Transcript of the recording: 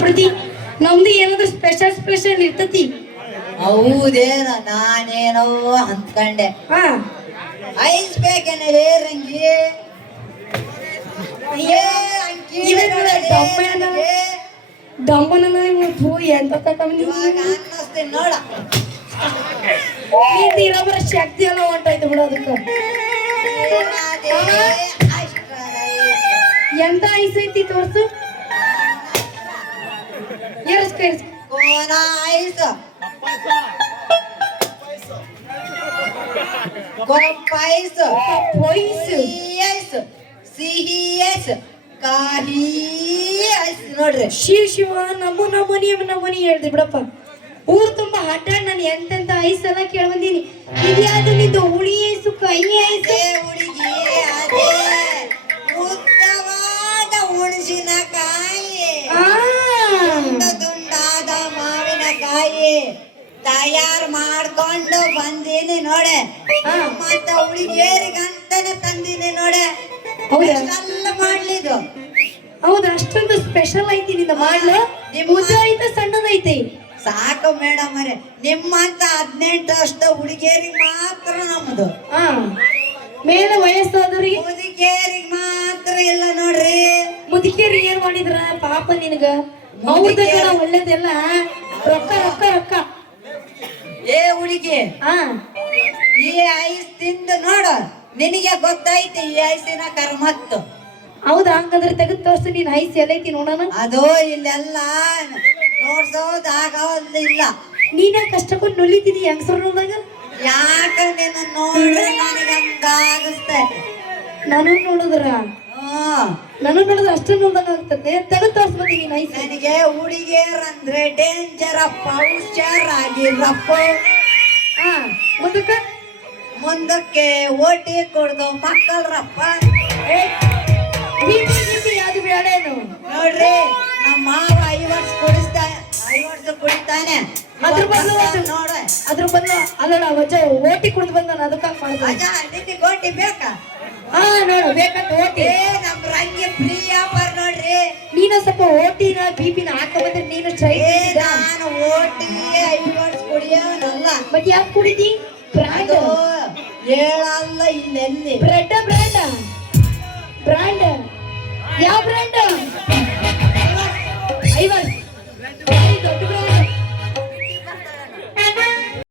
ಕೊಟ್ಬಿಡ್ತಿ. ನಮ್ದು ಏನಾದ್ರು ಸ್ಪೆಷಲ್ ಇರ್ತತಿ. ಹೌದೇನ ನಾನೇನೋ ಅಂದ್ಕೊಂಡೆ. ಹಾ ಐಸ್ ಬೇಕೇನೆ ರಂಗಿ. ದಮ್ಮನ ಎಂತ ಅನ್ನಿಸ್ತೀನಿ ನೋಡ. ಇರೋಬರ ಶಕ್ತಿ ಎಲ್ಲ ಹೊಂಟಾಯ್ತು ಬಿಡು. ಅದಕ್ಕೆ ಎಂತ ಐಸ್ ಐತಿ ತೋರ್ಸು. ಕೋನ ಐಸ್ ಕೊಪ್ಪೈಸ್ ಐಸ್ ಸಿಹಿ ಐಸ್ ಕಾಹಿ ಐಸ್ ನೋಡ್ರಿ. ಶಿವ ನಮೂನಿ ಹೇಳ್ದಿ ಬಿಡಪ್ಪ. ಊರ್ ತುಂಬಾ ಅಡ್ಡಾಡ್ ನಾನು ಎಂತೆಂತ ಐಸ್ ಎಲ್ಲ ಕೇಳ್ಬಂದೀನಿ. ಇದ್ಯಾವುದು ನಿಂದು ಹುಳಿ ಐಸು ಕೈ ಐಸು? ಹುಡುಗಿ ಅದೇ ಉದ್ದವಾದ ಹುಣಸಿನಕಾಯಿ, ದುಂಡಾದ ಮಾವಿನಕಾಯಿ ತಯಾರು ಮಾಡ್ಕೊಂಡು ಬಂದೀನಿ ನೋಡೆ. ಮತ್ತ ಹುಡುಗಿಯರಿಗಂತಾನೆ ತಂದೀನಿ ನೋಡೆ. ಎಲ್ಲ ಮಾಡ್ಲಿದು. ಹೌದು, ಅಷ್ಟೊಂದು ಸ್ಪೆಷಲ್ ಐತಿ ನಿಂದ ಮಾಡ್ಲು. ಉದ್ದ ಐತೆ ಸಣ್ಣದೈತಿ? ಸಾಕು ಮೇಡಮ್ ಅವರೇ, ನಿಮ್ಮಂತ 18 ವರ್ಷದ ಹುಡುಗಿಯರಿಗೆ ಮಾತ್ರ ನಮ್ಮದು. ಮೇಲೆ ವಯಸ್ಸಾದವ್ರಿಗೆ ಮುದುಕಿಯರಿಗೆ ಮಾತ್ರ ಇಲ್ಲ ನೋಡ್ರಿ. ಮುದುಕಿಯರಿಗೆ ಏನ್ ಮಾಡಿದ್ರ ಪಾಪ ನಿನಗ? ಅವ್ರದಕ್ಕೆಲ್ಲ ಒಳ್ಳೇದೆಲ್ಲ ರೊಕ್ಕ ರೊಕ್ಕ ರೊಕ್ಕ. ಏ ಹುಡುಗಿ, ಈ ಐಸ್ ತಿಂದು ನೋಡು, ನಿನಗೆ ಗೊತ್ತೈತಿ ಈ ಐಸಿನ ಕರ್ಮತ್ತು. ಹೌದಾ? ಹಂಗಂದ್ರೆ ತೆಗೆದು ತೋರ್ಸು ನೀನ್ ಐಸ್ ಎಲ್ಲೈತಿ ನೋಡೋಣ. ಅದು ಇಲ್ಲೆಲ್ಲ ನೋಡ್ಸೋದಾಗೋದಿಲ್ಲ. ನೀನೇ ಕಷ್ಟಕೊಂಡು ನುಲಿತೀನಿ ಹೆಂಗಸರ್ದಾಗ. ಯಾಕ ನಿನ್ನ ನೋಡ್ರೆ ನನಗೆ ಹಂಗಾಗಸ್ತೆ. ನಾನು ನೋಡಿದ್ರ ಅಷ್ಟೇ ನೋಡ್ದಾಗ ಆಗ್ತದೆ. ತೆಗೆದು ತೋರ್ಸ್ಬೇಕು ನೀನ್ ಐಸ್. ನನಗೆ ಹುಡುಗಿಯರಂದ್ರೆ ಡೇಂಜರ್ ಅಪ್ಪ, ಹುಷಾರಾಗಿರಪ್ಪ. ಮುಂದಕ್ಕೆ ಓಟಿ ಕೊಡ್ದು ಮಕ್ಕಳ್ರಪ್ಪ. ಯಾವ್ದು ಬೇಡೇನು ನೋಡ್ರಿ, ನಮ್ಮ ಮಾವ 5 ವರ್ಷ ಕುಡಿತಾನೆ. ಅದ್ರ ಬದಲು ಅಲ್ಲ ವಜ ಓಟಿ ಕುಡ್ದು ಬಂದ ಅದಕ್ಕಾಗ ಮಾಡಿದ. ಓಟಿ ಬೇಕಾ? ನೋಡು ಬೇಕಂತ ಓಟಿ. ನಮ್ ರಂಗಿ ಫ್ರೀ ಆಫರ್ ನೋಡ್ರಿ. ನೀನು ಸ್ವಲ್ಪ ಓಟಿನ ಬಿಪಿನ ಹಾಕ ಬಂದ್ರೆ ನೀನು ಟ್ರೈ. ನಾನು ಓಟಿ 5 ವರ್ಷ ಕುಡಿಯೋನಲ್ಲ. ಮತ್ತೆ ಯಾಕೆ ಕುಡಿದಿ? ಬ್ರ್ಯಾಂಡ್ ಹೇಳಲ್ಲ ಇಲ್ಲೆಲ್ಲಿ. ಬ್ರೆಡ್ ಬ್ರ್ಯಾಂಡ್ ಯಾವ ಬ್ರ್ಯಾಂಡ್? 5 ವರ್ಷ ದೊಡ್ಡ ಬ್ರ್ಯಾಂಡ್.